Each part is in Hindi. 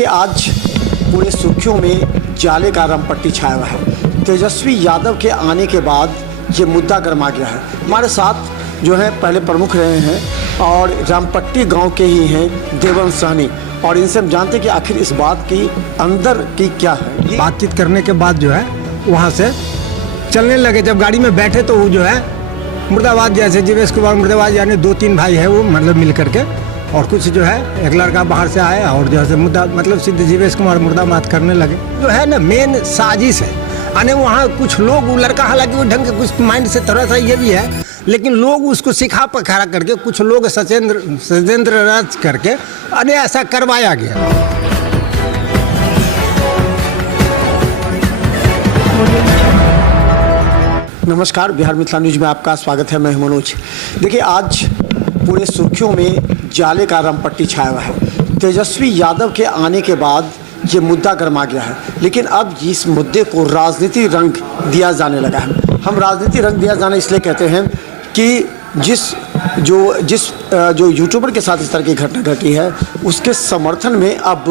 देखिए, आज पूरे सुर्खियों में जाले का रामपट्टी छाया हुआ है। तेजस्वी यादव के आने के बाद ये मुद्दा गर्मा गया है। हमारे साथ जो है पहले प्रमुख रहे हैं और रामपट्टी गांव के ही हैं देवंश सहनी, और इनसे हम जानते हैं कि आखिर इस बात की अंदर की क्या है। बातचीत करने के बाद जो है वहाँ से चलने लगे। जब गाड़ी में बैठे तो वो जो है मुर्दाबाद, जैसे जीवेश कुमार मुर्दाबाद यानी 2-3 भाई है वो मतलब मिल करके, और कुछ जो है एक लड़का बाहर से आया और जो है मुद्दा मतलब सीधे जीवेश कुमार मुर्दाबाद करने लगे। जो है ना मेन साजिश है आने वहाँ कुछ लोग, वो लड़का हालांकि वो ढंग के कुछ माइंड से थोड़ा सा ये भी है, लेकिन लोग उसको सिखा पखारा करके कुछ लोग सजेंद्र राज करके अने ऐसा करवाया गया। नमस्कार, बिहार मिथिला न्यूज में आपका स्वागत है। मैं मनोज। देखिए, आज पूरे सुर्खियों में जाले का रामपट्टी छाया हुआ है। तेजस्वी यादव के आने के बाद ये मुद्दा गर्मा गया है, लेकिन अब इस मुद्दे को राजनीति रंग दिया जाने लगा है। हम राजनीति रंग दिया जाना इसलिए कहते हैं कि जो यूट्यूबर के साथ इस तरह की घटना घटी है, उसके समर्थन में अब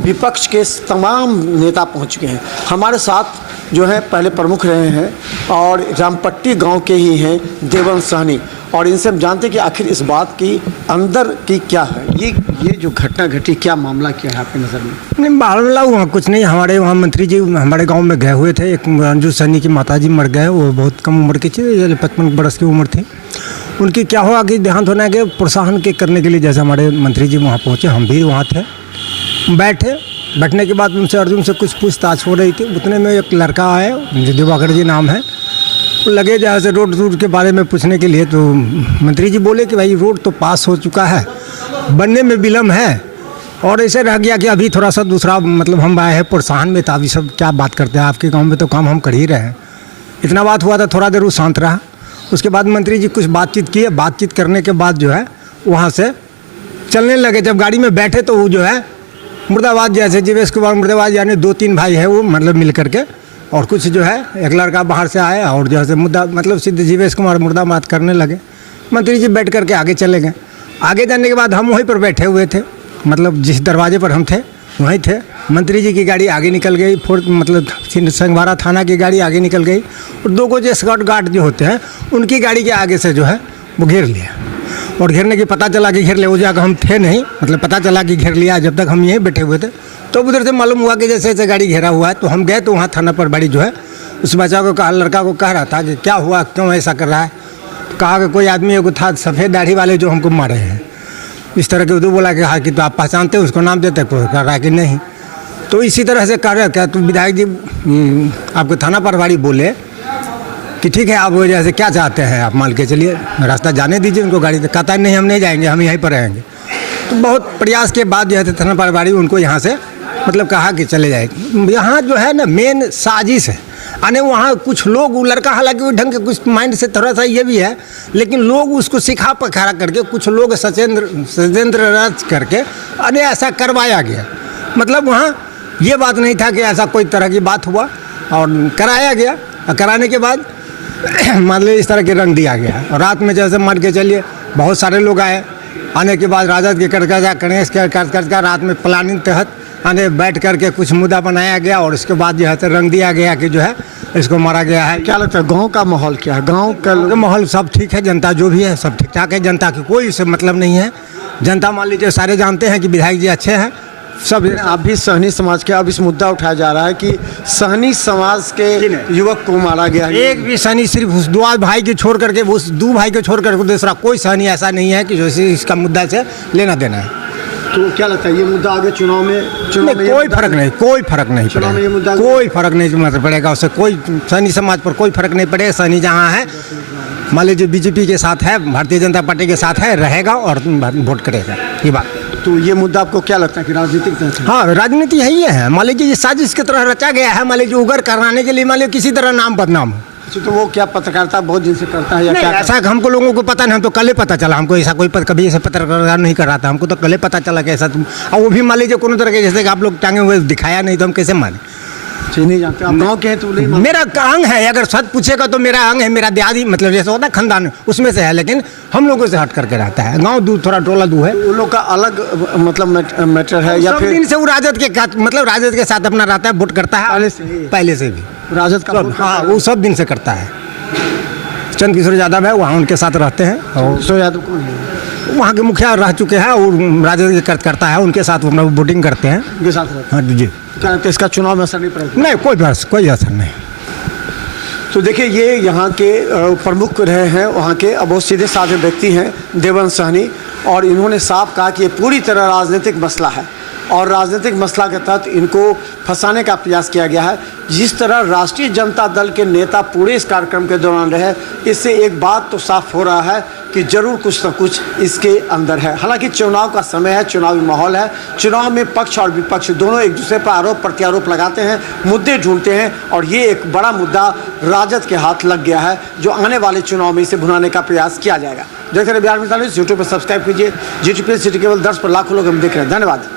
विपक्ष के तमाम नेता पहुंच चुके हैं। हमारे साथ जो है पहले प्रमुख रहे हैं और रामपट्टी गांव के ही हैं देवंश सहनी, और इनसे हम जानते हैं कि आखिर इस बात की अंदर की क्या है। ये जो घटना घटी, क्या मामला क्या है आपकी नज़र में? नहीं, मामला हुआ कुछ नहीं। हमारे वहाँ मंत्री जी हमारे गांव में गए हुए थे। एक अंजू सहनी की माताजी मर गए, वो बहुत कम उम्र की थी, 55 बरस की उम्र थी उनकी। क्या हुआ कि देहांत होने के प्रोत्साहन के करने के लिए जैसे हमारे मंत्री जी वहाँ पहुँचे, हम भी वहाँ थे। बैठने के बाद उनसे अर्जुन से कुछ पूछताछ हो रही थी। उतने में एक लड़का आया, दिवाकर जी नाम है, लगे जैसे रोड के बारे में पूछने के लिए। तो मंत्री जी बोले कि भाई रोड तो पास हो चुका है, बनने में विलम्ब है, और ऐसे रह गया कि अभी थोड़ा सा दूसरा मतलब हम आए हैं प्रोत्साहन में, तो अभी सब क्या बात करते हैं, आपके गांव में तो काम हम कर ही रहे हैं। इतना बात हुआ था, थोड़ा देर वो शांत रहा। उसके बाद मंत्री जी कुछ बातचीत किए। बातचीत करने के बाद जो है वहाँ से चलने लगे। जब गाड़ी में बैठे तो वो जो है मुर्दाबाद, जैसे जीवेश कुमार मुर्दाबाद यानी 2-3 भाई है वो मतलब मिल करके, और कुछ जो है एक लड़का बाहर से आया और जो है मुद्दा मतलब सीधे जीवेश कुमार मुर्दाबाद करने लगे। मंत्री जी बैठ करके आगे चले गए। आगे जाने के बाद हम वहीं पर बैठे हुए थे, मतलब जिस दरवाजे पर हम थे वहीं थे। मंत्री जी की गाड़ी आगे निकल गई, मतलब संघवारा थाना की गाड़ी आगे निकल गई, और 2 को जो स्कॉट गार्ड जो होते हैं उनकी गाड़ी के आगे से जो है वो घेर लिया। और घेरने की पता चला कि घेर लिया, वो जगह हम थे नहीं, मतलब पता चला कि घेर लिया। जब तक हम यहीं बैठे हुए थे तो उधर से मालूम हुआ कि जैसे जैसे गाड़ी घेरा हुआ है, तो हम गए तो वहाँ थाना पर बड़ी जो है उस बच्चा को कहा, लड़का को कह रहा था कि क्या हुआ, क्यों ऐसा कर रहा है। तो कहा कि कोई आदमी एगो था सफ़ेद दाढ़ी वाले जो हमको मारे हैं, इस तरह के। उधर बोला कि हाँ कि तो आप पहचानते हो उसको, नाम देते, कह रहा है कि नहीं। तो इसी तरह से कह रहे क्या, तो विधायक जी आपको थाना प्रभारी बोले कि ठीक है, आप जैसे क्या चाहते हैं, आप मान के चलिए, रास्ता जाने दीजिए उनको गाड़ी। तो कहता है नहीं, हम नहीं जाएंगे, हम यहीं पर रहेंगे। तो बहुत प्रयास के बाद जो है थाना प्रभारी उनको यहाँ से मतलब कहा कि चले जाएंगे। यहाँ जो है ना मेन साजिश है आने वहाँ कुछ लोग, वो लड़का हालांकि वो ढंग के कुछ माइंड से थोड़ा सा ये भी है, लेकिन लोग उसको सिखा पखारा करके कुछ लोग सजेंद्र राज करके अने ऐसा करवाया गया। मतलब वहाँ ये बात नहीं था कि ऐसा कोई तरह की बात हुआ, और कराया गया। और कराने के बाद मान लीजिए इस तरह के रंग दिया गया। और रात में जैसे मान के चलिए बहुत सारे लोग आए। आने के बाद राजद के गणेश के रात में प्लानिंग तहत आने बैठ करके कुछ मुद्दा बनाया गया, और इसके बाद जो है तो रंग दिया गया कि जो है इसको मारा गया है। क्या लगता है गांव का माहौल क्या है? गांव का माहौल सब ठीक है, जनता जो भी है सब ठीक ठाक है, जनता की कोई इससे मतलब नहीं है। जनता मान लीजिए सारे जानते हैं कि विधायक जी अच्छे हैं सब। आप भी सहनी समाज के, अब इस मुद्दा उठाया जा रहा है कि सहनी समाज के युवक को मारा गया है। एक भी सहनी, सिर्फ उस 2 भाई के छोड़ करके, उस 2 भाई को छोड़ करके दूसरा कोई सहनी ऐसा नहीं है कि जो इसका मुद्दा से लेना देना है। तो क्या लगता है ये मुद्दा आगे चुनाव में कोई फर्क नहीं, कोई फर्क नहीं पड़ेगा, कोई फर्क नहीं पड़ेगा उससे, कोई सहनी समाज पर कोई फर्क नहीं पड़ेगा। सहनी जहाँ है मान लीजिए बीजेपी के साथ है, भारतीय जनता पार्टी के साथ है, रहेगा और वोट करेगा, ये बात। तो ये मुद्दा आपको क्या लगता है कि राजनीतिक? हाँ, राजनीति यही है। मान लीजिए ये साजिश की तरह रचा गया है, मान लीजिए उगर कराने के लिए, मान लीजिए किसी तरह नाम बदनाम हो। तो वो क्या पत्रकारिता बहुत दिन से करता है या क्या? ऐसा हमको लोगों को पता नहीं, हम तो कल ही पता चला। हमको ऐसा कोई कभी ऐसा पत्रकार नहीं कर रहा था, हमको तो कल ही पता चला कि ऐसा तुम, और वो भी मान लीजिए कोनो तरह के जैसे कि आप लोग टांगे हुए दिखाया नहीं, तो हम कैसे माने। अच्छा, नहीं जानते आप गाँव के हैं तो नहीं मालूम। मेरा अंग है, अगर सच पूछेगा तो मेरा अंग है, मेरा दिहाड़ी मतलब जैसे होता है खानदान उसमें से है, लेकिन हम लोगों से हट करके रहता है। गांव दूर थोड़ा टोला दूर है। वो लोग का अलग मतलब मैटर है या सब फिर दिन से वो राजद के मतलब राजद के साथ अपना रहता है, वोट करता है पहले से ही? पहले से भी राजद का सब, हाँ वो सब दिन से करता है। चंद किशोर यादव है, वहाँ उनके साथ रहते हैं और किशोर यादव कौन है? वहाँ के मुखिया रह चुके हैं और राजद के करता है, उनके साथ अपना वोटिंग करते हैं। उनके साथ रहते हाँ जी। हैं। क्या लगता है इसका चुनाव में असर नहीं पड़ेगा? नहीं कोई असर नहीं। तो देखिए ये यहाँ के प्रमुख रहे हैं, वहाँ के अब बहुत सीधे साधे व्यक्ति हैं देवंश सहनी, और इन्होंने साफ कहा कि ये पूरी तरह राजनीतिक मसला है और राजनीतिक मसला के तहत इनको फंसाने का प्रयास किया गया है। जिस तरह राष्ट्रीय जनता दल के नेता पूरे इस कार्यक्रम के दौरान रहे, इससे एक बात तो साफ हो रहा है कि जरूर कुछ न कुछ इसके अंदर है। हालांकि चुनाव का समय है, चुनावी माहौल है, चुनाव में पक्ष और विपक्ष दोनों एक दूसरे पर आरोप प्रत्यारोप लगाते हैं, मुद्दे ढूंढते हैं, और ये एक बड़ा मुद्दा राजद के हाथ लग गया है जो आने वाले चुनाव में इसे भुनाने का प्रयास किया जाएगा। देखते रहिए बिहार मिसाल न्यूज़, यूट्यूब पर सब्सक्राइब कीजिए। GTPS सिटी केबल 10 पर लाखों लोग हम देख रहे हैं। धन्यवाद।